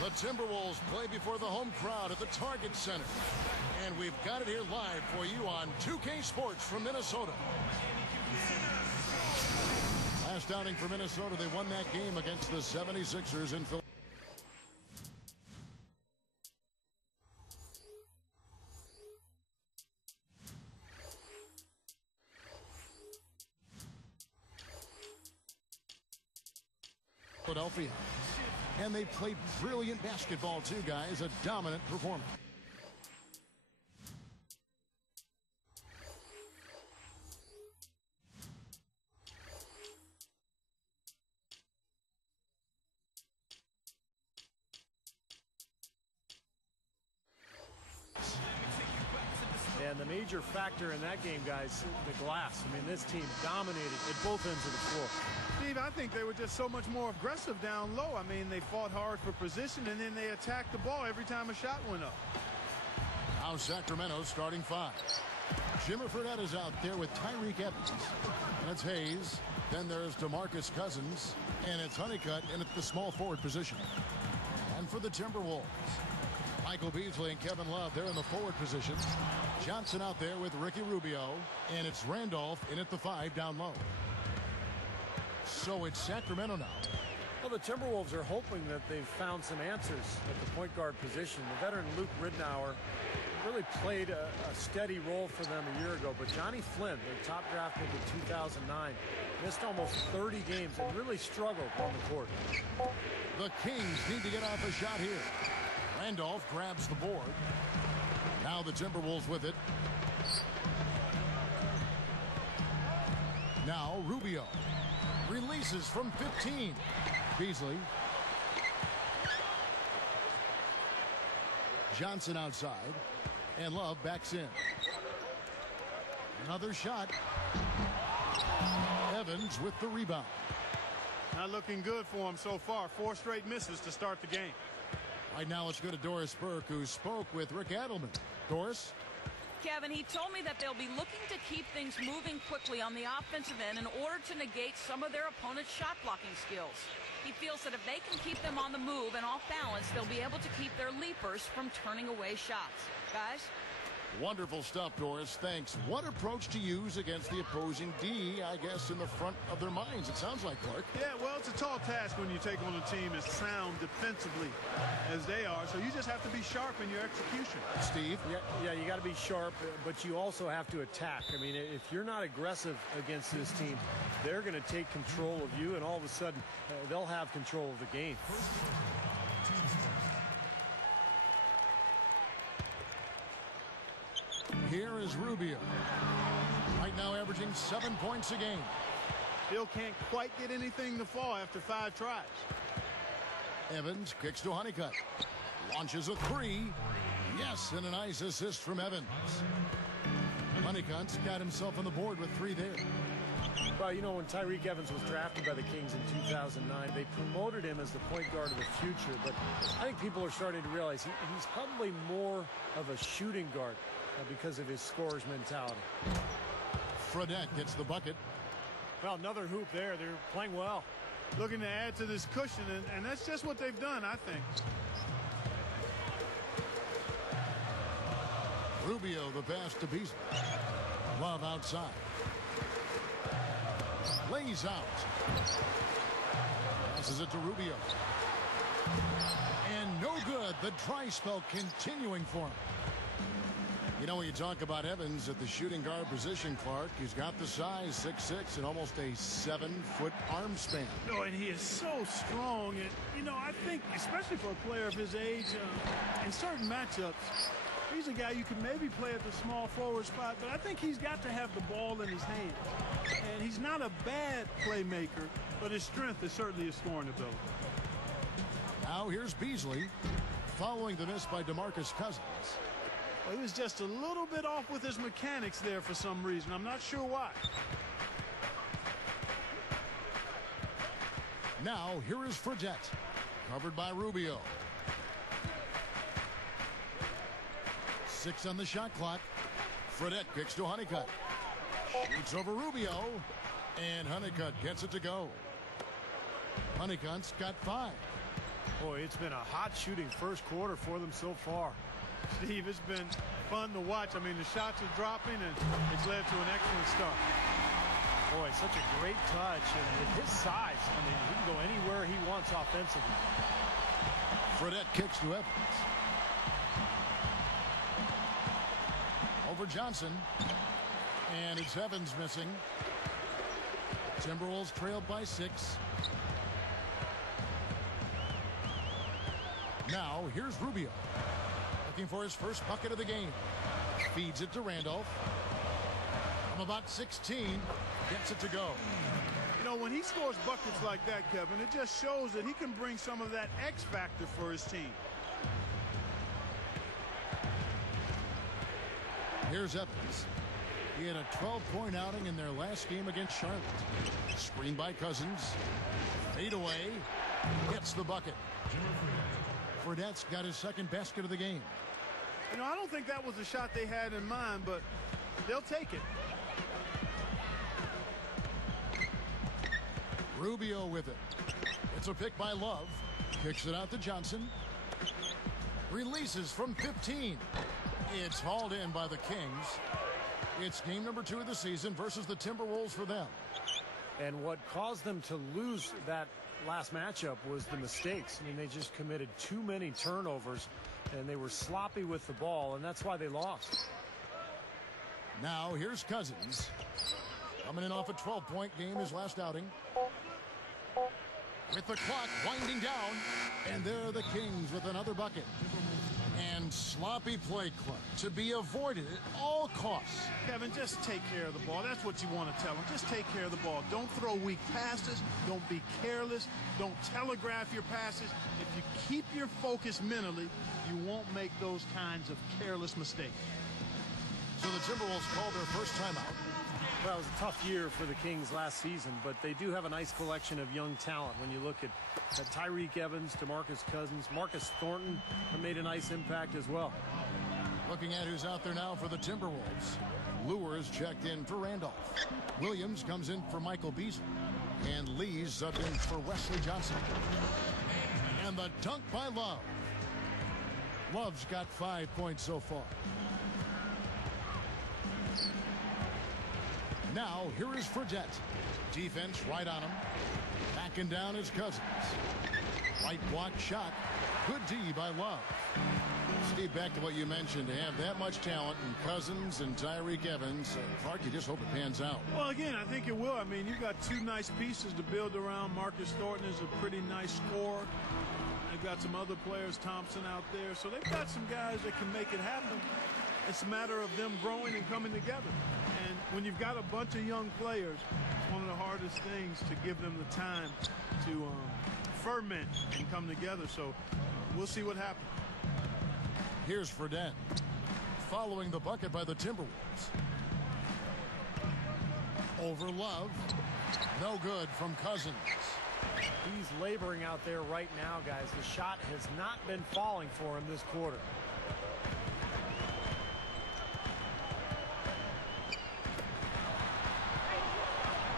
The Timberwolves play before the home crowd at the Target Center. And we've got it here live for you on 2K Sports from Minnesota. Last outing for Minnesota, they won that game against the 76ers in Philadelphia. And they played brilliant basketball too, guys. A dominant performance. And the major factor in that game, guys, the glass. I mean, this team dominated at both ends of the floor. Steve, I think they were just so much more aggressive down low. I mean, they fought hard for position, and then they attacked the ball every time a shot went up. Now Sacramento starting five. Jimmer Fredette is out there with Tyreke Evans. And it's Hayes. Then there's DeMarcus Cousins. And it's Honeycutt in at the small forward position. And for the Timberwolves, Michael Beasley and Kevin Love, they're in the forward position. Johnson out there with Ricky Rubio. And it's Randolph in at the 5 down low. So it's Sacramento now. Well, the Timberwolves are hoping that they've found some answers at the point guard position. The veteran Luke Ridnour really played a steady role for them a year ago. But Johnny Flynn, their top draft pick in 2009, missed almost 30 games and really struggled on the court. The Kings need to get off a shot here. Randolph grabs the board. Now the Timberwolves with it. Now Rubio releases from 15. Beasley. Johnson outside. And Love backs in. Another shot. Evans with the rebound. Not looking good for him so far. 4 straight misses to start the game. Right now, let's go to Doris Burke, who spoke with Rick Adelman. Doris? Kevin, he told me that they'll be looking to keep things moving quickly on the offensive end in order to negate some of their opponent's shot blocking skills. He feels that if they can keep them on the move and off balance, they'll be able to keep their leapers from turning away shots. Guys? Wonderful stuff, Doris. Thanks. What approach to use against the opposing D, I guess, in the front of their minds, it sounds like, Clark. Yeah, well, it's a tall task when you take on a team as sound defensively as they are, so you just have to be sharp in your execution. Steve? Yeah, you got to be sharp, but you also have to attack. I mean, if you're not aggressive against this team, they're going to take control of you, and all of a sudden, they'll have control of the game. Here is Rubio. Right now averaging 7 points a game. Still can't quite get anything to fall after 5 tries. Evans kicks to Honeycutt. Launches a 3. Yes, and a nice assist from Evans. Honeycutt's got himself on the board with 3 there. Well, you know, when Tyreke Evans was drafted by the Kings in 2009, they promoted him as the point guard of the future. But I think people are starting to realize he's probably more of a shooting guard because of his scorer's mentality. Fredette gets the bucket. Well, another hoop there. They're playing well. Looking to add to this cushion, and that's just what they've done, I think. Rubio, the pass to Beasley. Love outside. Lays out. Passes it to Rubio. And no good. The dry spell continuing for him. You know, when you talk about Evans at the shooting guard position, Clark, he's got the size, 6'6", and almost a 7-foot arm span. Oh, and he is so strong. And, you know, I think, especially for a player of his age, in certain matchups, he's a guy you can maybe play at the small forward spot, but I think he's got to have the ball in his hands. And he's not a bad playmaker, but his strength is certainly his scoring ability. Now here's Beasley, following the miss by DeMarcus Cousins. Well, he was just a little bit off with his mechanics there for some reason. I'm not sure why. Now here is Fredette, covered by Rubio. 6 on the shot clock. Fredette kicks to Honeycutt. Shoots over Rubio, and Honeycutt gets it to go. Honeycutt's got 5. Boy, it's been a hot shooting first quarter for them so far. Steve, it's been fun to watch. I mean, the shots are dropping, and it's led to an excellent start. Boy, such a great touch, and with his size, I mean, he can go anywhere he wants offensively. Fredette kicks to Evans. Over Johnson. And it's Evans missing. Timberwolves trailed by 6. Now, here's Rubio. Looking for his first bucket of the game. Feeds it to Randolph. From about 16, gets it to go. You know, when he scores buckets like that, Kevin, it just shows that he can bring some of that X factor for his team. Here's Evans. He had a 12-point outing in their last game against Charlotte. Screen by Cousins. Fade away. Gets the bucket. Fredette's got his second basket of the game. You know, I don't think that was the shot they had in mind, but they'll take it. Rubio with it. It's a pick by Love. Kicks it out to Johnson. Releases from 15. It's hauled in by the Kings. It's game number 2 of the season versus the Timberwolves for them. And what caused them to lose that last matchup was the mistakes. I mean, they just committed too many turnovers, and they were sloppy with the ball, and that's why they lost. Now, here's Cousins. Coming in off a 12-point game, his last outing. With the clock winding down, and there are the Kings with another bucket. And sloppy play, Clark, to be avoided at all costs. Kevin, just take care of the ball. That's what you want to tell them. Just take care of the ball. Don't throw weak passes. Don't be careless. Don't telegraph your passes. If you keep your focus mentally, you won't make those kinds of careless mistakes. So the Timberwolves called their first timeout. Well, it was a tough year for the Kings last season, but they do have a nice collection of young talent. When you look at Tyreek Evans, DeMarcus Cousins, Marcus Thornton made a nice impact as well. Looking at who's out there now for the Timberwolves. Lewis checked in for Randolph. Williams comes in for Michael Beasley. And Lee's subbed in for Wesley Johnson. And the dunk by Love. Love's got 5 points so far. Now, here is Fredette. Defense right on him. Backing down is Cousins. Right block shot. Good D by Love. Steve, back to what you mentioned. To have that much talent in Cousins and Tyreek Evans, Clark, you just hope it pans out. Well, again, I think it will. I mean, you've got 2 nice pieces to build around. Marcus Thornton is a pretty nice scorer. They've got some other players, Thompson out there. So they've got some guys that can make it happen. It's a matter of them growing and coming together. And when you've got a bunch of young players, it's one of the hardest things to give them the time to ferment and come together. So we'll see what happens. Here's Fredette. Following the bucket by the Timberwolves. Over Love. No good from Cousins. He's laboring out there right now, guys. The shot has not been falling for him this quarter.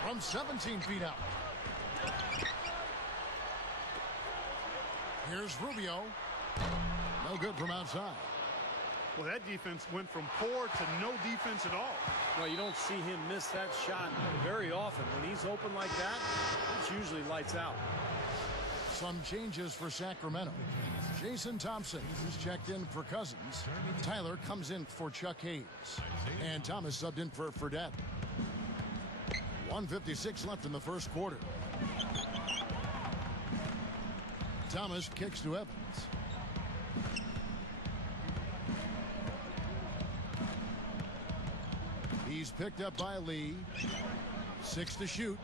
From 17 feet out. Here's Rubio. No good from outside. Well, that defense went from poor to no defense at all. Well, you don't see him miss that shot very often. When he's open like that, it's usually lights out. Some changes for Sacramento. Jason Thompson is checked in for Cousins. Tyler comes in for Chuck Hayes. And Thomas subbed in for Fredette. 1:56 left in the first quarter. Thomas kicks to Evans. He's picked up by Lee. 6 to shoot.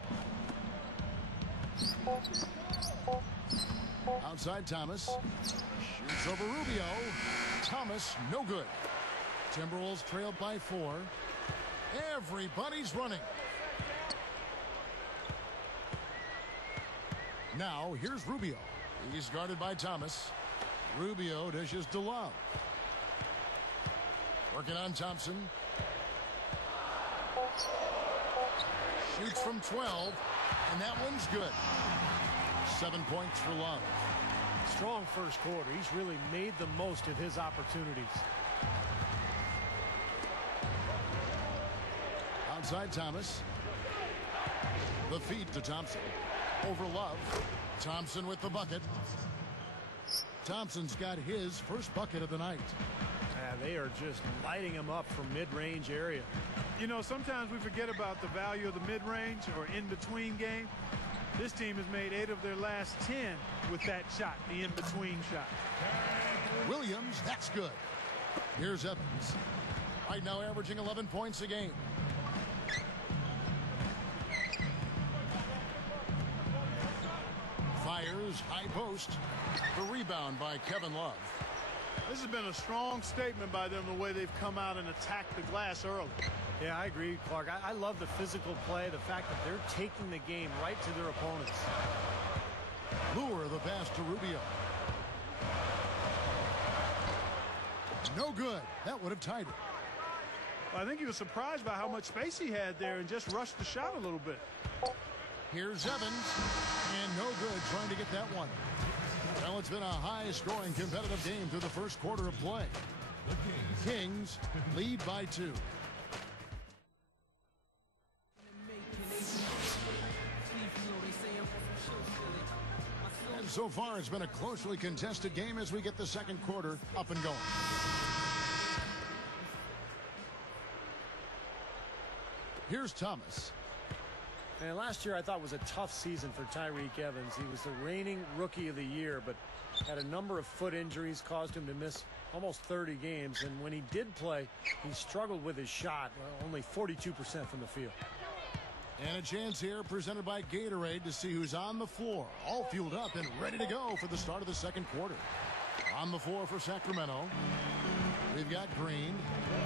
Outside Thomas. Shoots over Rubio. Thomas, no good. Timberwolves trailed by 4. Everybody's running. Now, here's Rubio. He's guarded by Thomas. Rubio dishes to Love. Working on Thompson. Shoots from 12, and that one's good. 7 points for Love. strong first quarter. He's really made the most of his opportunities. Outside Thomas. The feed to Thompson. Over Love. Thompson with the bucket. Thompson's got his first bucket of the night. They are just lighting him up from mid-range area. You know, sometimes we forget about the value of the mid-range or in-between game. This team has made 8 of their last 10 with that shot, the in-between shot. Williams, that's good. Here's Evans. Right now averaging 11 points a game. Fires, high post. The rebound by Kevin Love. This has been a strong statement by them, the way they've come out and attacked the glass early. Yeah, I agree, Clark. I love the physical play, the fact that they're taking the game right to their opponents. Lure the pass to Rubio. No good. That would have tied it. I think he was surprised by how much space he had there and just rushed the shot a little bit. Here's Evans. And no good trying to get that one. Well, it's been a high-scoring competitive game through the first quarter of play. Kings lead by 2. And so far, it's been a closely contested game as we get the second quarter up and going. Here's Thomas. And last year I thought was a tough season for Tyreke Evans. He was the reigning Rookie of the Year, but had a number of foot injuries, caused him to miss almost 30 games. And when he did play, he struggled with his shot, only 42% from the field. And a chance here presented by Gatorade to see who's on the floor, all fueled up and ready to go for the start of the second quarter. On the floor for Sacramento, we've got Green.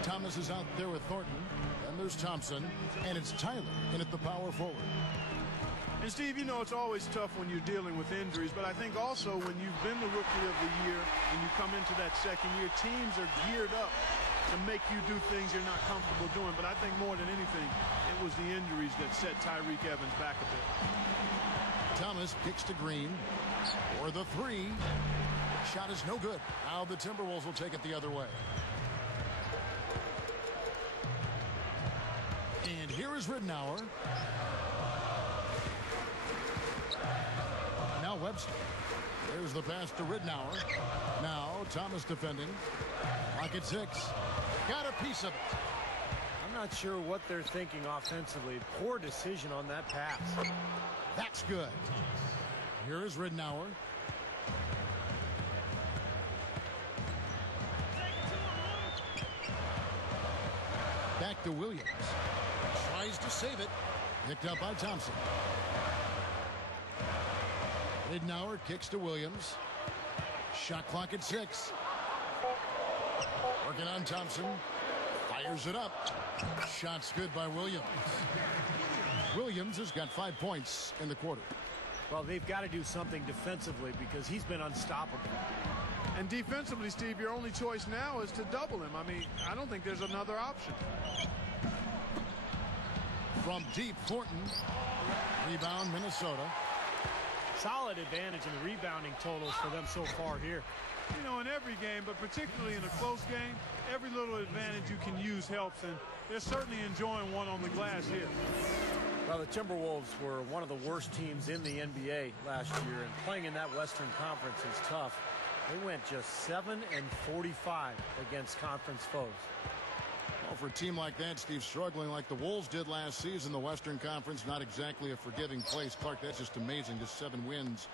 Thomas is out there with Thornton. Then there's Thompson, and it's Tyler in at the power forward. And Steve, you know it's always tough when you're dealing with injuries, but I think also when you've been the Rookie of the Year and you come into that second year, teams are geared up to make you do things you're not comfortable doing. But I think more than anything, it was the injuries that set Tyreke Evans back a bit. Thomas kicks to Green for the 3. Shot is no good. Now the Timberwolves will take it the other way. And here is Ridnour. Now Webster. There's the pass to Ridnour. Now Thomas defending. Lock at 6. Got a piece of it. I'm not sure what they're thinking offensively. Poor decision on that pass. That's good. Here is Ridnour. Back to Williams. Tries to save it. Picked up by Thompson. Ridnour kicks to Williams. Shot clock at 6. Working on Thompson. Fires it up. Shot's good by Williams. Williams has got 5 points in the quarter. Well, they've got to do something defensively because he's been unstoppable. And defensively, Steve, your only choice now is to double him. I mean, I don't think there's another option. From deep, Thornton. Rebound, Minnesota. Solid advantage in the rebounding totals for them so far here. You know, in every game, but particularly in a close game, every little advantage you can use helps, and they're certainly enjoying one on the glass here. Well, the Timberwolves were one of the worst teams in the NBA last year, and playing in that Western Conference is tough. They went just 7-45 against conference foes. Well, for a team like that, Steve, struggling like the Wolves did last season, the Western Conference, not exactly a forgiving place. Clark, that's just amazing, just 7 wins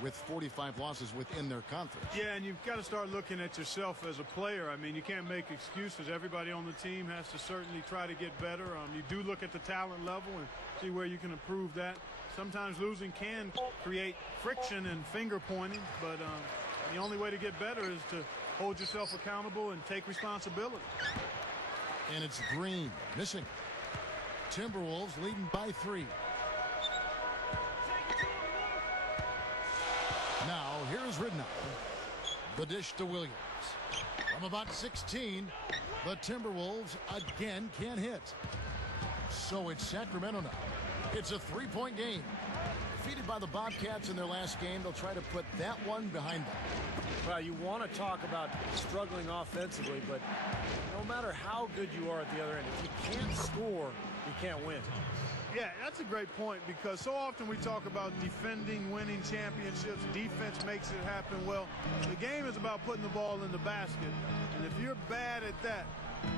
with 45 losses within their conference. Yeah, and you've got to start looking at yourself as a player. I mean, you can't make excuses. Everybody on the team has to certainly try to get better. You do look at the talent level and see where you can improve that. Sometimes losing can create friction and finger pointing, but the only way to get better is to hold yourself accountable and take responsibility. And it's Green missing. Timberwolves leading by 3. Now here's Ridnour. The dish to Williams. From about 16, the Timberwolves again can't hit. So it's Sacramento now. It's a 3-point game. Defeated by the Bobcats in their last game, they'll try to put that one behind them. Well, you want to talk about struggling offensively, but no matter how good you are at the other end, if you can't score, you can't win. Yeah, that's a great point, because so often we talk about defending, winning championships. Defense makes it happen. Well, the game is about putting the ball in the basket, and if you're bad at that,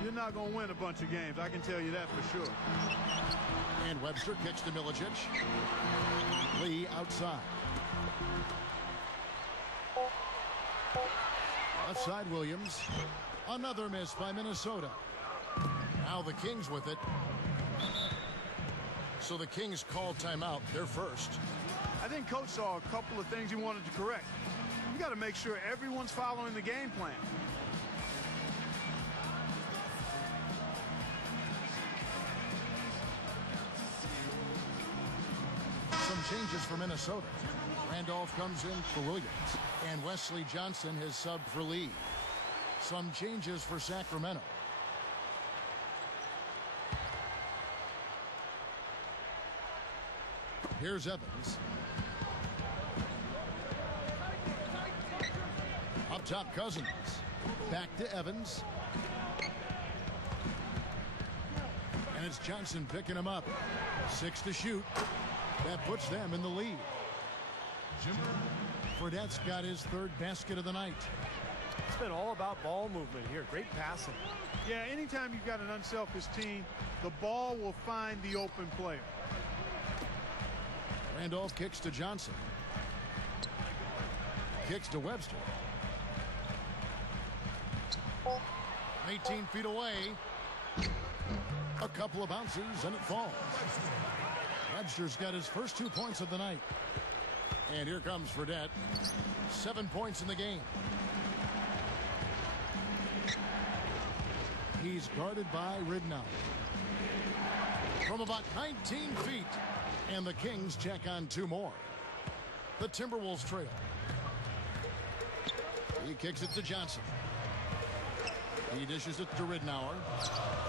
you're not going to win a bunch of games. I can tell you that for sure. And Webster kicks to Milicic. Lee outside. Left side Williams. Another miss by Minnesota. Now the Kings with it. So the Kings call timeout. They're first. I think Coach saw a couple of things he wanted to correct. You got to make sure everyone's following the game plan. Some changes for Minnesota. Randolph comes in for Williams. And Wesley Johnson has subbed for Lee. Some changes for Sacramento. Here's Evans. Up top, Cousins. Back to Evans. And it's Johnson picking him up. 6 to shoot. That puts them in the lead. Fredette's got his third basket of the night. It's been all about ball movement here. Great passing. Yeah, anytime you've got an unselfish team, the ball will find the open player. Randolph kicks to Johnson. Kicks to Webster. 18 feet away. A couple of bounces and it falls. Webster's got his first 2 points of the night. And here comes Fredette. 7 points in the game. He's guarded by Ridnow. From about 19 feet. And the Kings check on 2 more. The Timberwolves trail. He kicks it to Johnson. He dishes it to Ridnour.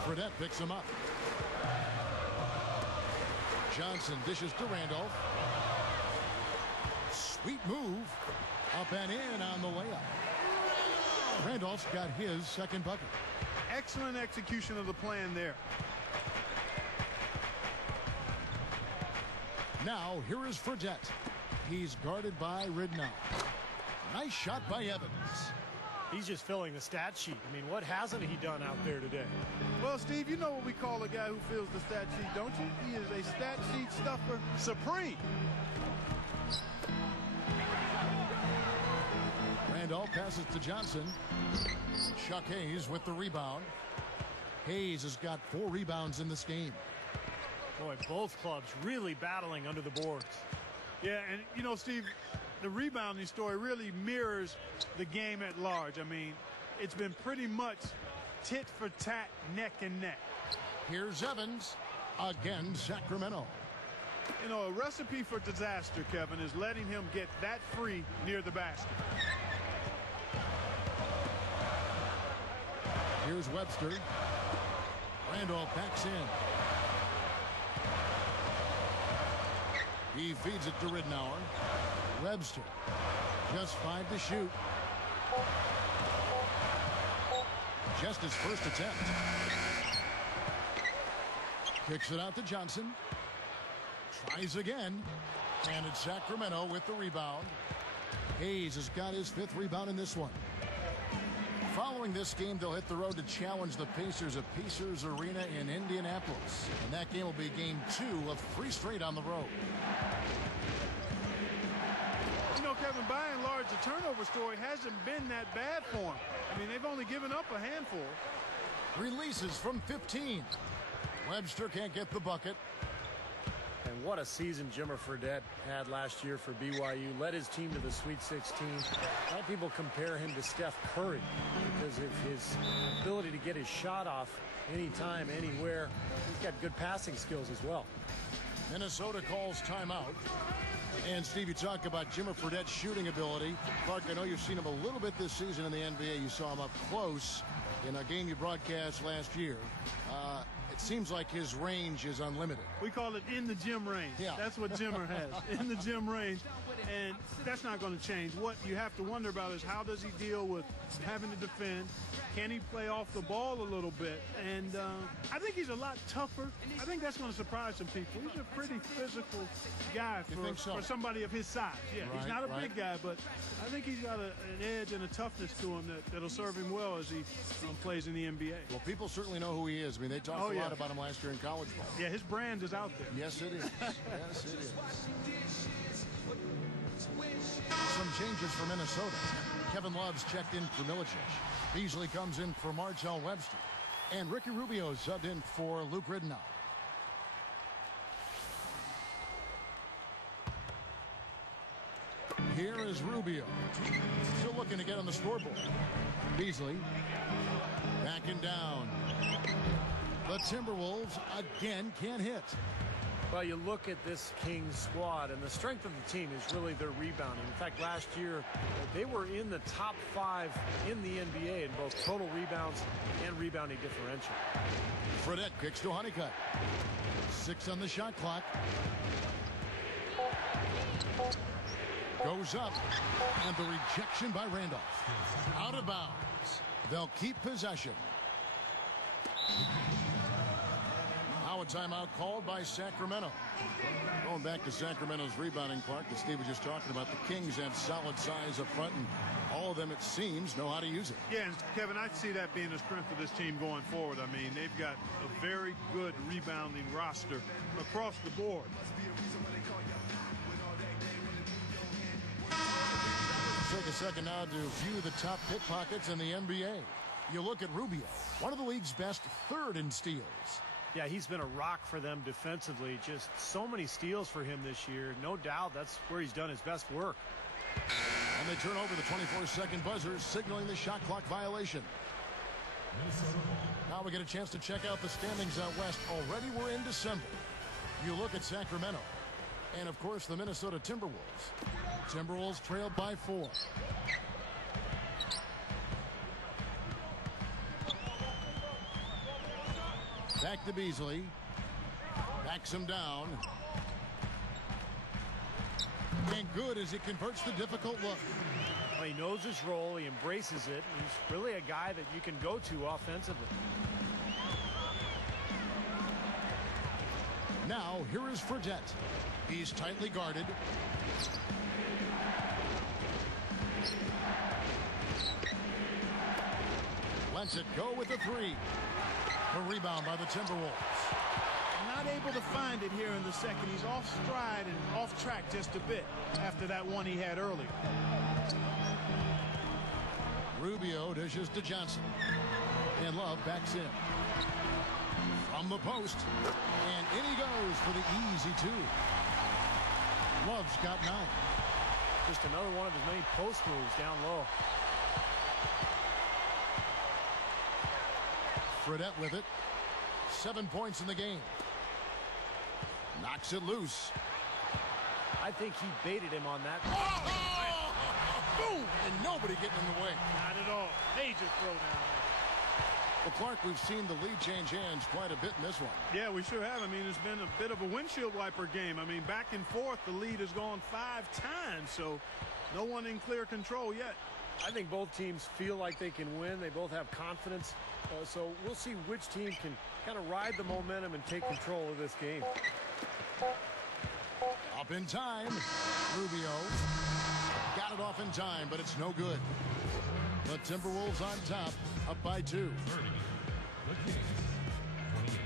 Fredette picks him up. Johnson dishes to Randolph. Sweet move. Up and in on the layup. Randolph's got his second bucket. Excellent execution of the plan there. Now, here is Fredette. He's guarded by Ridnow. Nice shot by Evans. He's just filling the stat sheet. I mean, what hasn't he done out there today? Well, Steve, you know what we call a guy who fills the stat sheet, don't you? He is a stat sheet stuffer supreme. Randolph passes to Johnson. Chuck Hayes with the rebound. Hayes has got 4 rebounds in this game. Boy, both clubs really battling under the boards. Yeah, and you know, Steve, the rebounding story really mirrors the game at large. I mean, it's been pretty much tit for tat, neck and neck. Here's Evans. Again, Sacramento. You know, a recipe for disaster, Kevin, is letting him get that free near the basket. Here's Webster. Randolph backs in. He feeds it to Ridnour. Webster. Just 5 to shoot. Just his first attempt. Kicks it out to Johnson. Tries again. And it's Sacramento with the rebound. Hayes has got his 5th rebound in this one. Following this game, they'll hit the road to challenge the Pacers at Pacers Arena in Indianapolis. And that game will be game 2 of 3 straight on the road. You know, Kevin, by and large, the turnover story hasn't been that bad for them. I mean, they've only given up a handful. Releases from 15. Webster can't get the bucket. And what a season Jimmer Fredette had last year for BYU. Led his team to the Sweet 16. A lot of people compare him to Steph Curry because of his ability to get his shot off anytime, anywhere. He's got good passing skills as well. Minnesota calls timeout. And, Steve, you talk about Jimmer Fredette's shooting ability. Clark, I know you've seen him a little bit this season in the NBA. You saw him up close in a game you broadcast last year. it seems like his range is unlimited. We call it in the gym range. Yeah. That's what Jimmer has, in the gym range. And that's not going to change. What you have to wonder about is how does he deal with having to defend? Can he play off the ball a little bit? And I think he's a lot tougher. I think that's going to surprise some people. He's a pretty physical guy for somebody of his size. Yeah, right, he's not a big guy, but I think he's got an edge and a toughness to him that'll serve him well as he plays in the NBA. Well, people certainly know who he is. I mean, they talked a lot about him last year in college ball. Yeah, his brand is out there. Yes, it is. Yes, it is. Some changes for Minnesota. Kevin Love's checked in for Milicic. Beasley comes in for Martell Webster. And Ricky Rubio subbed in for Luke Ridnour. Here is Rubio. Still looking to get on the scoreboard. Beasley backing down. The Timberwolves again can't hit. Well, you look at this Kings squad, and the strength of the team is really their rebounding. In fact, last year, they were in the top 5 in the NBA in both total rebounds and rebounding differential. Fredette kicks to Honeycutt. 6 on the shot clock. Goes up, and the rejection by Randolph. Out of bounds. They'll keep possession. Now a timeout called by Sacramento. Going back to Sacramento's rebounding, Clark, that Steve was just talking about. The Kings have solid size up front, and all of them, it seems, know how to use it. Yeah, and Kevin, I see that being the strength of this team going forward. I mean, they've got a very good rebounding roster across the board. Take a second now to view the top pickpockets in the NBA. You look at Rubio, one of the league's best, 3rd in steals. Yeah, he's been a rock for them defensively. Just so many steals for him this year. No doubt that's where he's done his best work. And they turn over the 24-second buzzer, signaling the shot clock violation. Now we get a chance to check out the standings out west. Already we're in December. You look at Sacramento. And, of course, the Minnesota Timberwolves. Timberwolves trailed by 4. Back to Beasley. Backs him down. And good as he converts the difficult look. Well, he knows his role. He embraces it. He's really a guy that you can go to offensively. Now, here is Fredette. He's tightly guarded. Lets it go with the 3. A rebound by the Timberwolves. Not able to find it here in the second. He's off stride and off track just a bit after that one he had earlier. Rubio dishes to Johnson. And Love backs in. From the post. And in he goes for the easy 2. Love's got 9. Just another one of his many post moves down low. Fredette with it. 7 points in the game. Knocks it loose. I think he baited him on that. Oh! Boom! And nobody getting in the way. Not at all. Major throw down. Well, Clark, we've seen the lead change hands quite a bit in this one. Yeah, we sure have. I mean, it's been a bit of a windshield wiper game. I mean, back and forth, the lead has gone 5 times, so no one in clear control yet. I think both teams feel like they can win. They both have confidence. So we'll see which team can kind of ride the momentum and take control of this game. Up in time. Rubio got it off in time, but it's no good. The Timberwolves on top, up by 2. The Kings, 28.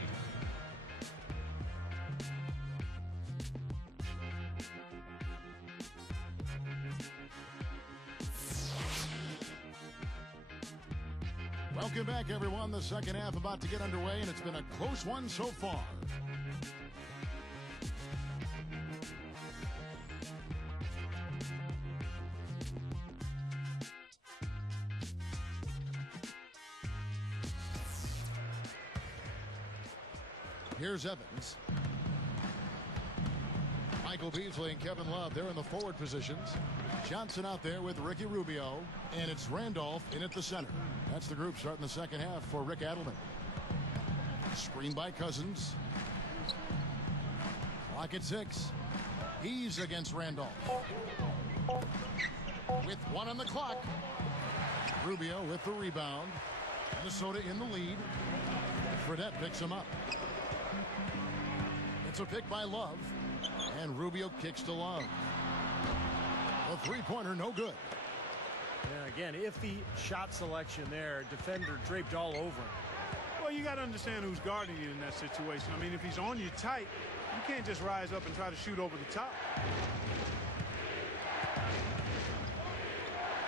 Welcome back, everyone. The second half about to get underway, and it's been a close one so far. Here's Evans. Michael Beasley and Kevin Love, they're in the forward positions. Johnson out there with Ricky Rubio, and it's Randolph in at the center. That's the group starting the second half for Rick Adelman. Screen by Cousins. Clock at 6. He's against Randolph. With 1 on the clock. Rubio with the rebound. Minnesota in the lead. Fredette picks him up. It's a pick by Love. And Rubio kicks to Love. The three-pointer, no good. Yeah, again, iffy shot selection there. Defender draped all over him. Well, you got to understand who's guarding you in that situation. I mean, if he's on you tight, you can't just rise up and try to shoot over the top.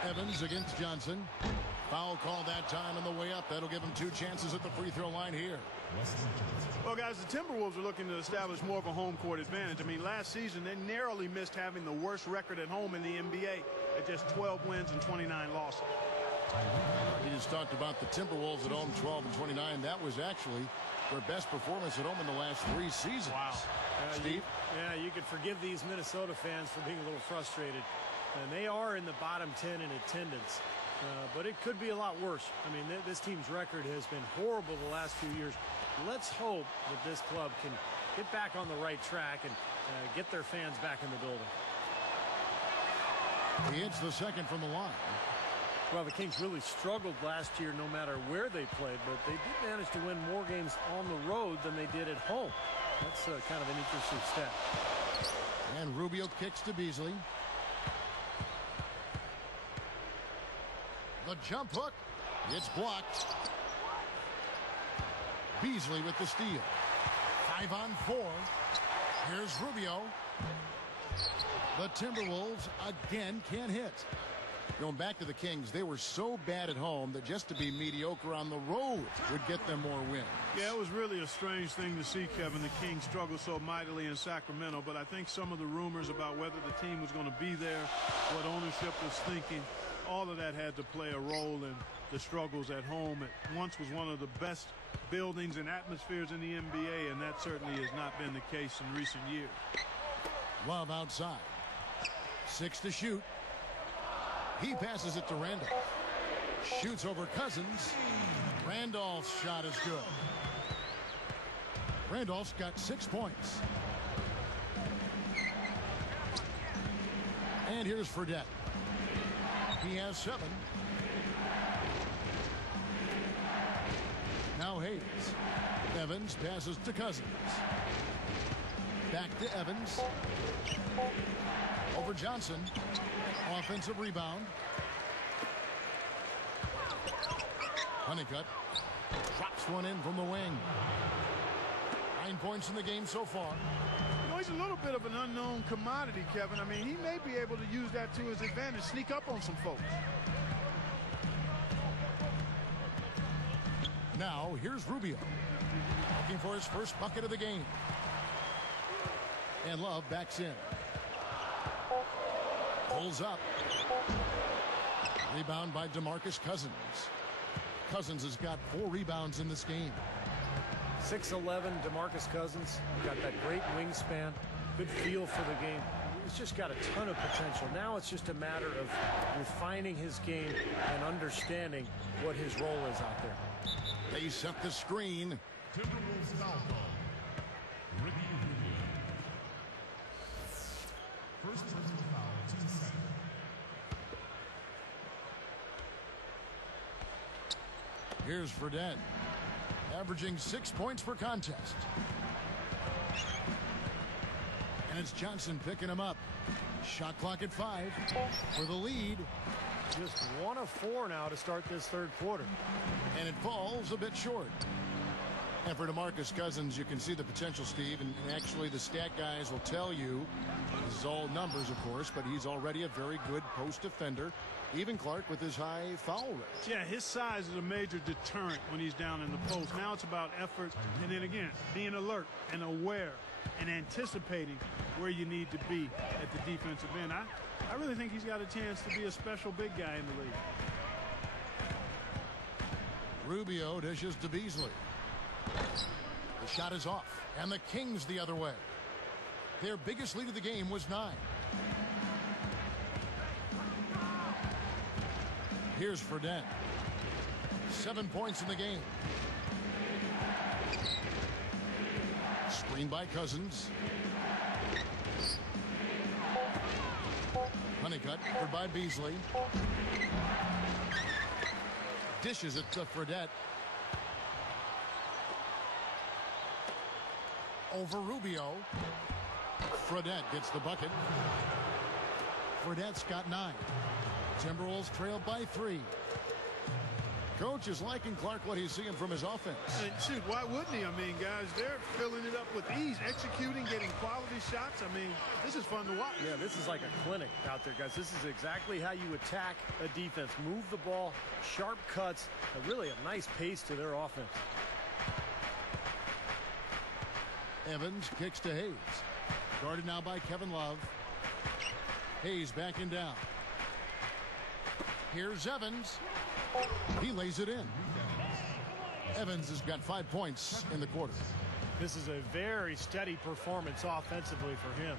Evans against Johnson. Foul call that time on the way up. That'll give him 2 chances at the free throw line here. Well, guys, the Timberwolves are looking to establish more of a home court advantage. I mean, last season, they narrowly missed having the worst record at home in the NBA at just 12 wins and 29 losses. We just talked about the Timberwolves at home, 12 and 29. That was actually their best performance at home in the last 3 seasons. Wow. Steve? You could forgive these Minnesota fans for being a little frustrated. And they are in the bottom 10 in attendance. But it could be a lot worse. I mean, this team's record has been horrible the last few years. Let's hope that this club can get back on the right track and get their fans back in the building. He hits the second from the line. Well, the Kings really struggled last year no matter where they played, but they did manage to win more games on the road than they did at home. That's kind of an interesting stat. And Rubio kicks to Beasley. The jump hook. It's blocked. Beasley with the steal. 5 on 4. Here's Rubio. The Timberwolves again can't hit. Going back to the Kings, they were so bad at home that just to be mediocre on the road would get them more wins. Yeah, it was really a strange thing to see, Kevin. The Kings struggled so mightily in Sacramento, but I think some of the rumors about whether the team was going to be there, what ownership was thinking, all of that had to play a role in the struggles at home. It once was one of the best buildings and atmospheres in the NBA, and that certainly has not been the case in recent years. Love outside. 6 to shoot. He passes it to Randolph. Shoots over Cousins. Randolph's shot is good. Randolph's got 6 points. And here's Fredette. He has 7. Now Hayes. Evans passes to Cousins. Back to Evans. Over Johnson. Offensive rebound. Honeycutt drops one in from the wing. 9 points in the game so far. You know, he's a little bit of an unknown commodity, Kevin. I mean, he may be able to use that to his advantage, sneak up on some folks. Now, here's Rubio. Looking for his first bucket of the game. And Love backs in. Pulls up. Rebound by DeMarcus Cousins. Cousins has got 4 rebounds in this game. 6'11", DeMarcus Cousins. Got that great wingspan. Good feel for the game. He's just got a ton of potential. Now it's just a matter of refining his game and understanding what his role is out there. They set the screen. Timberwolves foul call. Ricky Rubio. First personal foul, 2 seconds. Here's Fredette, averaging 6 points per contest. And it's Johnson picking him up. Shot clock at 5 for the lead. Just 1 of 4 now to start this third quarter. And it falls a bit short. And for DeMarcus Cousins, you can see the potential, Steve. And actually, the stat guys will tell you, this is all numbers, of course, but he's already a very good post defender. Even Clark with his high foul rate. Yeah, his size is a major deterrent when he's down in the post. Now it's about effort, and then again, being alert and aware and anticipating where you need to be at the defensive end. I really think he's got a chance to be a special big guy in the league. Rubio dishes to Beasley. The shot is off, and the Kings the other way. Their biggest lead of the game was 9. Here's Fredette. 7 points in the game. Screen by Cousins. Honeycutt covered by Beasley. Dishes it to Fredette. Over Rubio. Fredette gets the bucket. Fredette's got 9. Timberwolves trail by 3. Coach is liking Clark what he's seeing from his offense. And shoot, why wouldn't he? I mean, guys, they're filling it up with ease, executing, getting quality shots. I mean, this is fun to watch. Yeah, this is like a clinic out there, guys. This is exactly how you attack a defense. Move the ball, sharp cuts, really a nice pace to their offense. Evans kicks to Hayes. Guarded now by Kevin Love. Hayes backing down. Here's Evans. He lays it in. Evans has got 5 points in the quarter. This is a very steady performance offensively for him.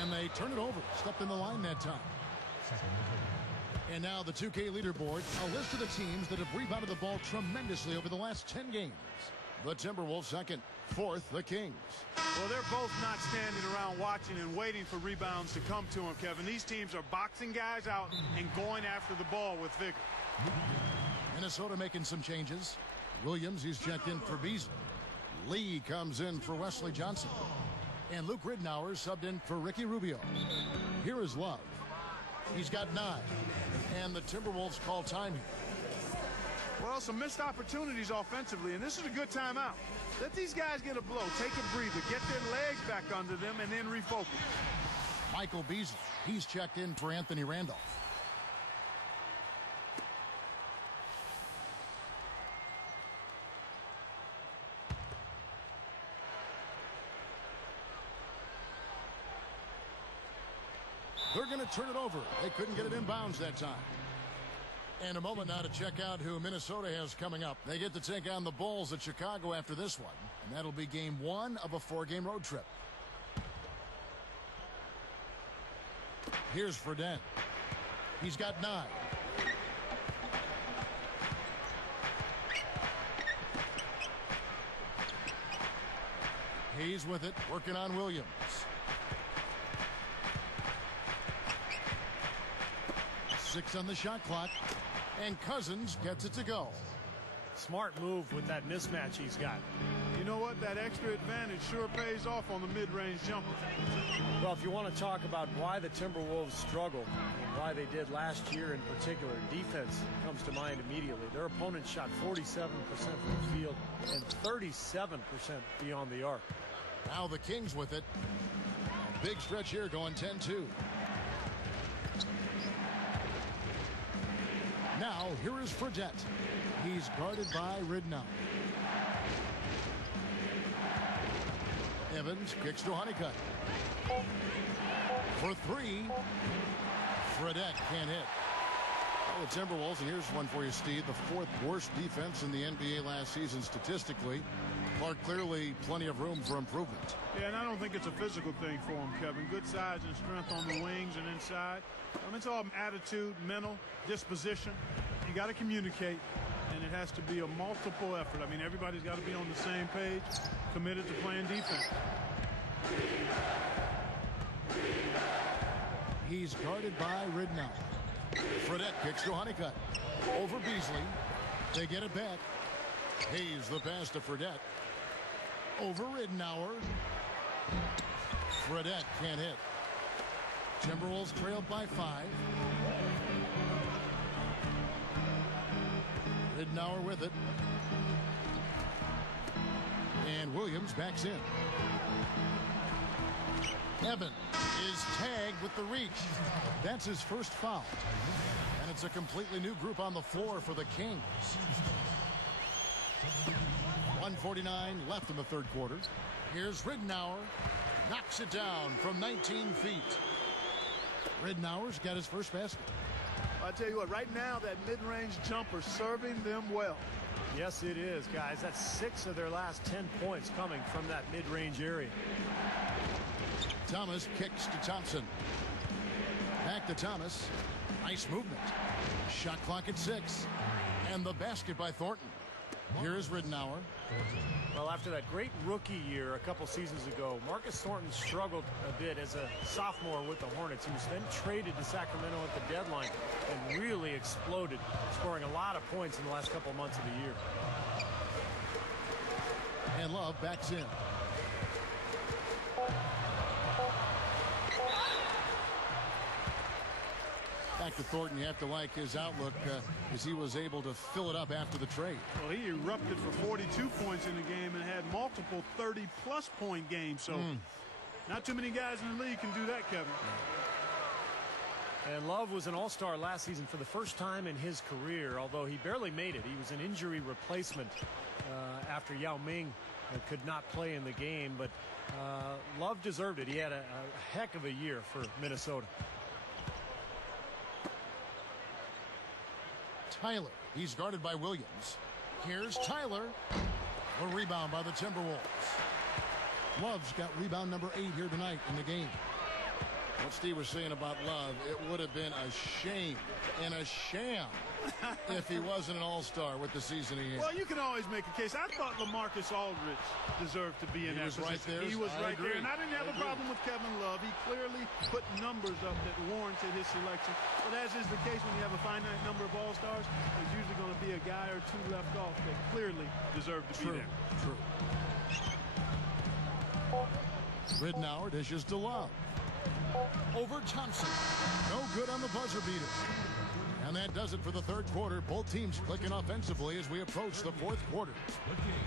And they turn it over. Stepped in the line that time. And now the 2K leaderboard, a list of the teams that have rebounded the ball tremendously over the last 10 games. The Timberwolves second, fourth, the Kings. Well, they're both not standing around watching and waiting for rebounds to come to them, Kevin. These teams are boxing guys out and going after the ball with vigor. Minnesota making some changes. Williams, he's checked in for Beasley. Lee comes in for Wesley Johnson. And Luke Ridnour subbed in for Ricky Rubio. Here is Love. He's got 9. And the Timberwolves call time here. Well, some missed opportunities offensively, and this is a good timeout. Let these guys get a blow, take a breather, get their legs back under them, and then refocus. Michael Beasley, he's checked in for Anthony Randolph. They're going to turn it over. They couldn't get it inbounds that time. And a moment now to check out who Minnesota has coming up. They get to take on the Bulls at Chicago after this one. And that'll be game 1 of a 4-game road trip. Here's Fredette. He's got 9. He's with it, working on Williams. 6 on the shot clock. And Cousins gets it to go. Smart move with that mismatch he's got. You know what? That extra advantage sure pays off on the mid-range jumper. Well, if you want to talk about why the Timberwolves struggled and why they did last year in particular, defense comes to mind immediately. Their opponents shot 47% from the field and 37% beyond the arc. Now the Kings with it. Big stretch here going 10-2. Now, here is Fredette. He's guarded by Ridnour. Evans kicks to Honeycutt. For 3. Fredette can't hit. Well, the Timberwolves, and here's one for you, Steve. The 4th worst defense in the NBA last season statistically. Clark, clearly plenty of room for improvement. Yeah, and I don't think it's a physical thing for him, Kevin. Good size and strength on the wings and inside. It's all attitude, mental, disposition. You got to communicate, and it has to be a multiple effort. I mean, everybody's got to be on the same page, committed to playing defense. He's guarded by Ridnour. Fredette kicks to Honeycutt. Over Beasley. They get it back. Hayes the pass to Fredette. Over Ridnour. Fredette can't hit. Timberwolves trailed by 5. Ridnour with it. And Williams backs in. Evans is tagged with the reach. That's his first foul. And it's a completely new group on the floor for the Kings. 1:49 left in the third quarter. Here's Ridnour. Knocks it down from 19 feet. Ridnour's got his first basket. I tell you what, right now that mid-range jumper serving them well. Yes, it is, guys. That's 6 of their last 10 points coming from that mid-range area. Thomas kicks to Thompson. Back to Thomas. Nice movement. Shot clock at 6. And the basket by Thornton. Here is Ridnour. Well, after that great rookie year a couple seasons ago, Marcus Thornton struggled a bit as a sophomore with the Hornets. He was then traded to Sacramento at the deadline and really exploded, scoring a lot of points in the last couple months of the year. And Love backs in. Back to Thornton. You have to like his outlook as he was able to fill it up after the trade. Well, he erupted for 42 points in the game and had multiple 30-plus point games. So not too many guys in the league can do that, Kevin. And Love was an all-star last season for the first time in his career, although he barely made it. He was an injury replacement after Yao Ming could not play in the game. But Love deserved it. He had a heck of a year for Minnesota. Tyler. He's guarded by Williams. Here's Tyler. A rebound by the Timberwolves. Love's got rebound number 8 here tonight in the game. What Steve was saying about Love, it would have been a shame and a sham if he wasn't an all-star with the season he had. Well, you can always make a case. I thought LaMarcus Aldridge deserved to be in that position. Right there. He was right there, and I didn't have a problem with Kevin Love. He clearly put numbers up that warranted his selection. But as is the case when you have a finite number of all-stars, there's usually going to be a guy or two left off that clearly deserve to be there. True. Ridnour dishes to Love. Over Thompson. No good on the buzzer beater. And that does it for the third quarter. Both teams clicking offensively as we approach the fourth quarter.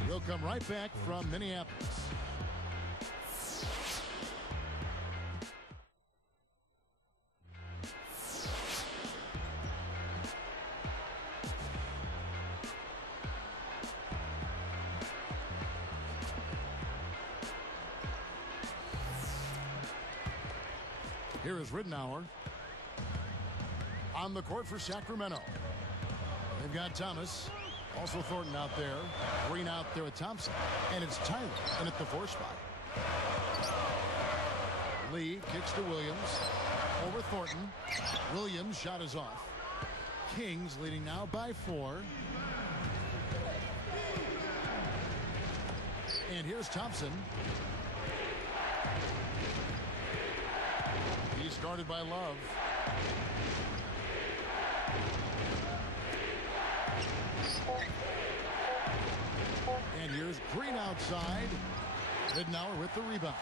We'll come right back from Minneapolis. Here is Ridnour on the court for Sacramento. They've got Thomas, also Thornton out there, Green out there with Thompson, and it's Tyler in at the 4 spot. Lee kicks to Williams, over Thornton. Williams' shot is off. Kings leading now by 4. And here's Thompson. He's guarded by Love. And here's Green outside. Ridnour with the rebound.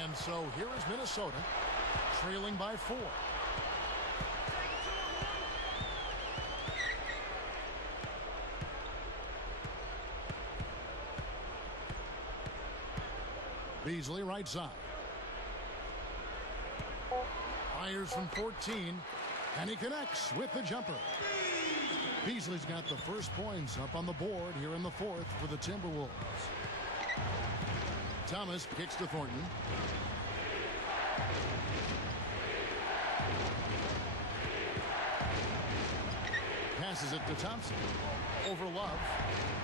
And so here is Minnesota trailing by 4. Beasley right side. Fires from 14, and he connects with the jumper. Beasley's got the first points up on the board here in the fourth for the Timberwolves. Thomas kicks to Thornton. Passes it to Thompson. Over Love.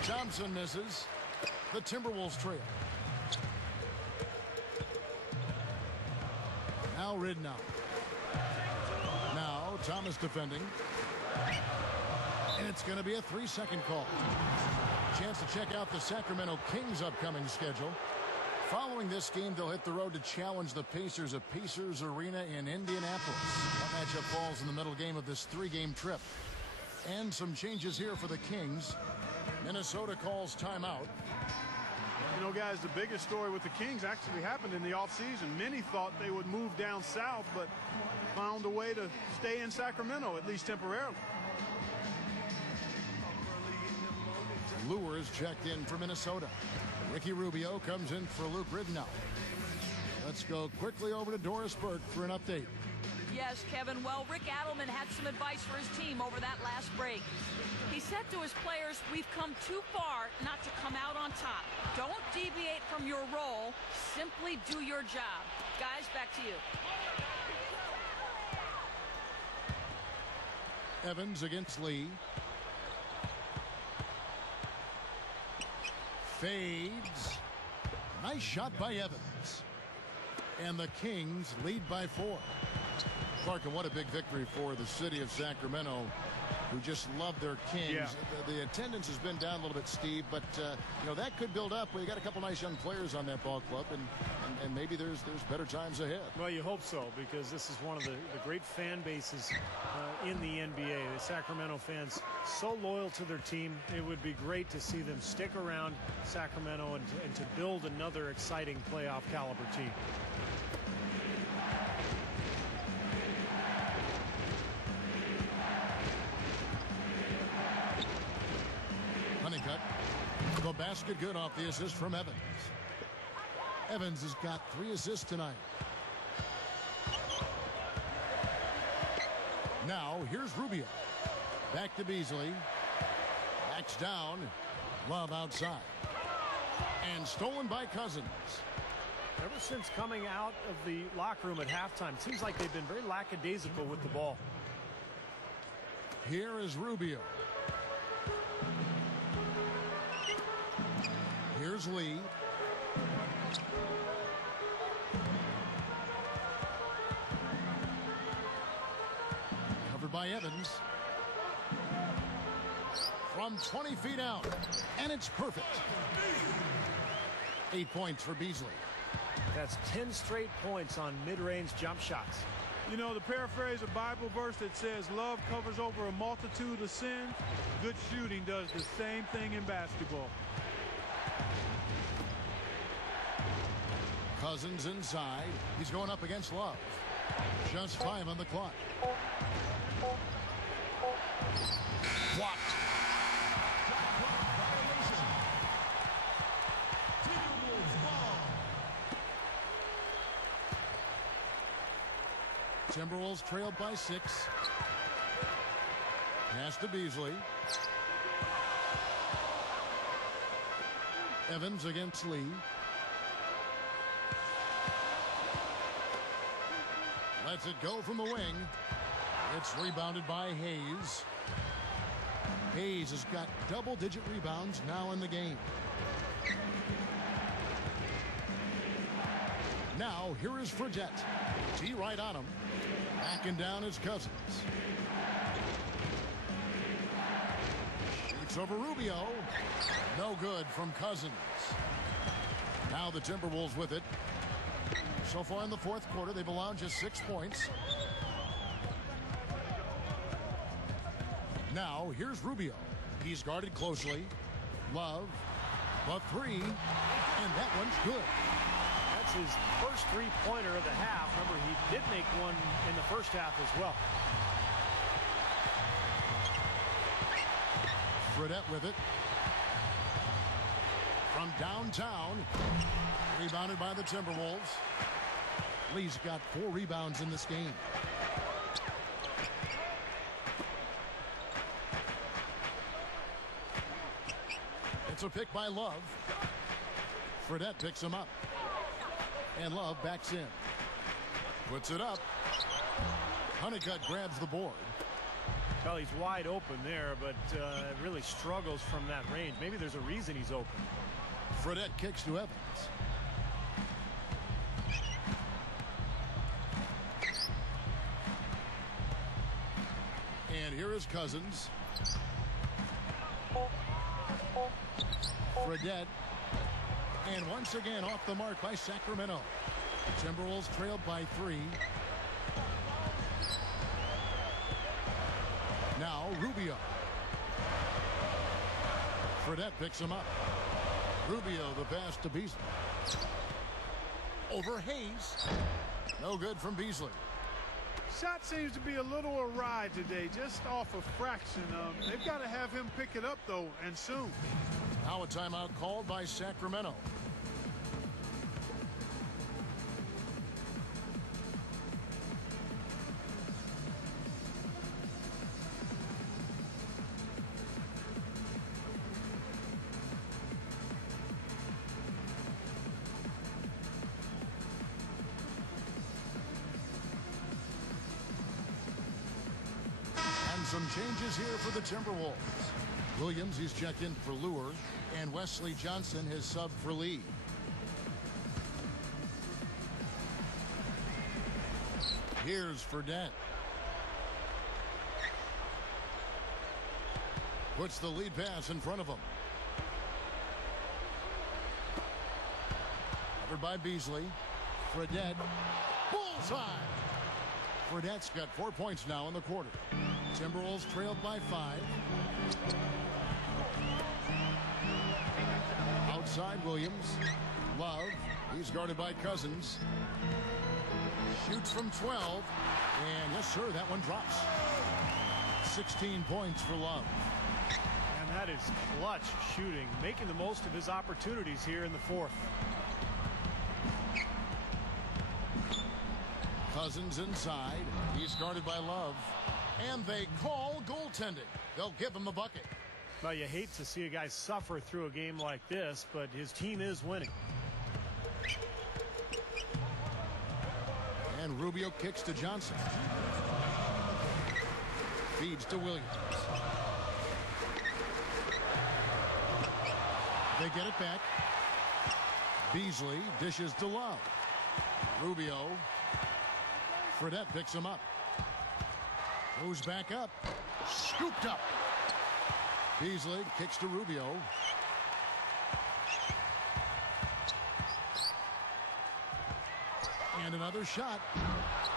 Thompson misses. The Timberwolves trail. Now Ridnour. Now Thomas defending. And it's going to be a 3-second call. Chance to check out the Sacramento Kings' upcoming schedule. Following this game, they'll hit the road to challenge the Pacers at Pacers Arena in Indianapolis. That matchup falls in the middle game of this 3-game trip. And some changes here for the Kings. Minnesota calls timeout. You know, guys, the biggest story with the Kings actually happened in the offseason. Many thought they would move down south, but found a way to stay in Sacramento, at least temporarily. Lures checked in for Minnesota. Ricky Rubio comes in for Luke Ridnour. Let's go quickly over to Doris Burke for an update. Yes, Kevin. Well, Rick Adelman had some advice for his team over that last break. He said to his players, we've come too far not to come out on top. Don't deviate from your role. Simply do your job. Guys, back to you. Evans against Lee. Fades. Nice shot by Evans. And the Kings lead by 4. Clark, and what a big victory for the city of Sacramento. who just love their Kings. Yeah. The attendance has been down a little bit, Steve, but you know, that could build up. We got a couple nice young players on that ball club, and maybe there's better times ahead. Well, you hope so, because this is one of the great fan bases in the NBA. The Sacramento fans so loyal to their team. It would be great to see them stick around Sacramento and to build another exciting playoff caliber team. Honeycutt, the basket good off the assist from Evans. Evans has got 3 assists tonight. Now here's Rubio. Back to Beasley. Backs down. Love outside. And stolen by Cousins. Ever since coming out of the locker room at halftime, it seems like they've been very lackadaisical with the ball. Here is Rubio. Here's Lee. Covered by Evans. From 20 feet out. And it's perfect. 8 points for Beasley. That's 10 straight points on mid-range jump shots. You know, to paraphrase a Bible verse that says love covers over a multitude of sins, good shooting does the same thing in basketball. Cousins inside. He's going up against Love. Just 5 on the clock. Blocked. Timberwolves ball. Timberwolves trailed by 6. Pass to Beasley. Evans against Lee. Lets it go from the wing. It's rebounded by Hayes. Hayes has got double-digit rebounds now in the game. Now, here is Fredette. T right on him. Backing down his Cousins. Shoots over Rubio. No good from Cousins. Now the Timberwolves with it. So far in the fourth quarter, they've allowed just 6 points. Now, here's Rubio. He's guarded closely. Love. The 3. And that one's good. That's his first three-pointer of the half. Remember, he did make one in the first half as well. Fredette with it. From downtown. Rebounded by the Timberwolves. Lee's got 4 rebounds in this game. It's a pick by Love. Fredette picks him up. And Love backs in. Puts it up. Honeycutt grabs the board. Well, he's wide open there, but really struggles from that range. Maybe there's a reason he's open. Fredette kicks to Evans. And here is Cousins. Fredette. And once again off the mark by Sacramento. Timberwolves trailed by 3. Now Rubio. Fredette picks him up. Rubio the pass to Beasley. Over Hayes. No good from Beasley. Shot seems to be a little awry today, just off a fraction. They've got to have him pick it up, though, and soon. Now a timeout called by Sacramento. Some changes here for the Timberwolves. Williams, he's checked in for Lure, and Wesley Johnson has subbed for Lee. Here's Fredette. Puts the lead pass in front of him. Covered by Beasley. Fredette. Bullseye! Fredette's got 4 points now in the quarter. Timberwolves trailed by 5. Outside Williams. Love. He's guarded by Cousins. Shoots from 12. And yes, sir, that one drops. 16 points for Love. And that is clutch shooting, making the most of his opportunities here in the fourth. Cousins inside. He's guarded by Love. And they call goaltending. They'll give him a bucket. Well, you hate to see a guy suffer through a game like this, but his team is winning. And Rubio kicks to Johnson. Feeds to Williams. They get it back. Beasley dishes to Love. Rubio. Fredette picks him up. Goes back up. Scooped up. Beasley kicks to Rubio. And another shot.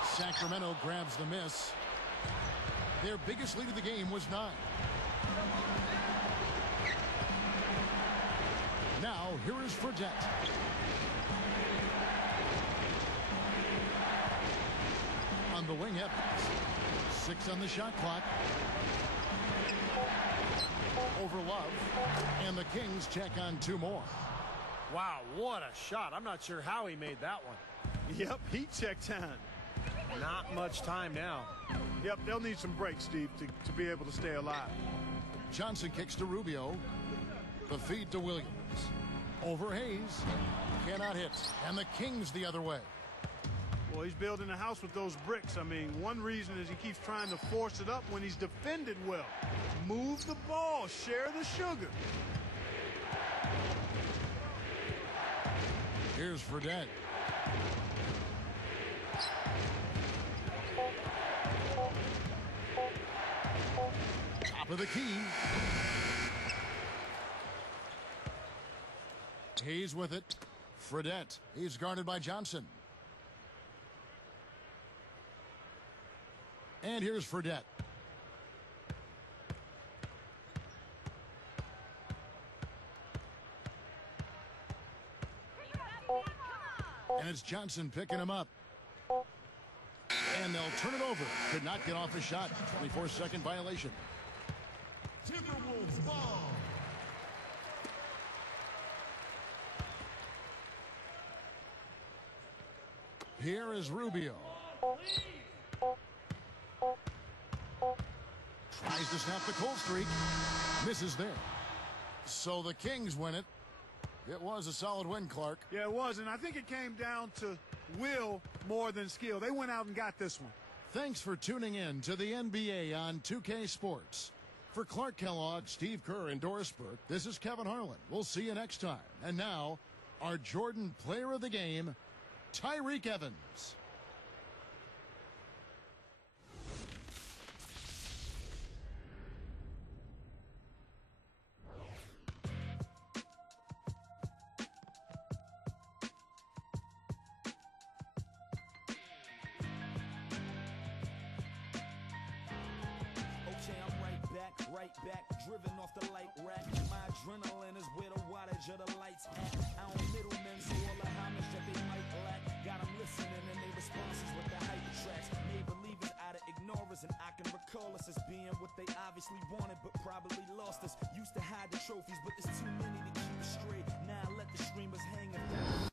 Sacramento grabs the miss. Their biggest lead of the game was 9. Now, here is Fredette. On the wing, Evans. 6 on the shot clock. Over Love. And the Kings check on 2 more. Wow, what a shot. I'm not sure how he made that one. Yep, heat check time. Not much time now. Yep, they'll need some breaks, Steve, to be able to stay alive. Johnson kicks to Rubio. The feed to Williams. Over Hayes. Cannot hit. And the Kings the other way. Well, he's building a house with those bricks. I mean, one reason is he keeps trying to force it up when he's defended well. Move the ball. Share the sugar. Here's Fredette. Top of the key. Hayes with it. Fredette. He's guarded by Johnson. And here's Fredette. And it's Johnson picking him up. And they'll turn it over. Could not get off a shot. 24-second violation. Timberwolves ball. Here is Rubio. Tries to snap the cold streak. Misses there. So the Kings win it. It was a solid win, Clark. Yeah, it was, and I think it came down to will more than skill. They went out and got this one. Thanks for tuning in to the NBA on 2K Sports. For Clark Kellogg, Steve Kerr, and Doris Burke, this is Kevin Harlan. We'll see you next time. And now, our Jordan Player of the Game, Tyreke Evans. Right back, driven off the light rack. My adrenaline is where the wattage of the lights at. I don't middlemen, so all the homage that they might lack. Got them listening and they responses with the hyper tracks. Made believers out of ignorance, and I can recall us as being what they obviously wanted, but probably lost us. Used to hide the trophies, but there's too many to keep us straight. Now I let the streamers hang and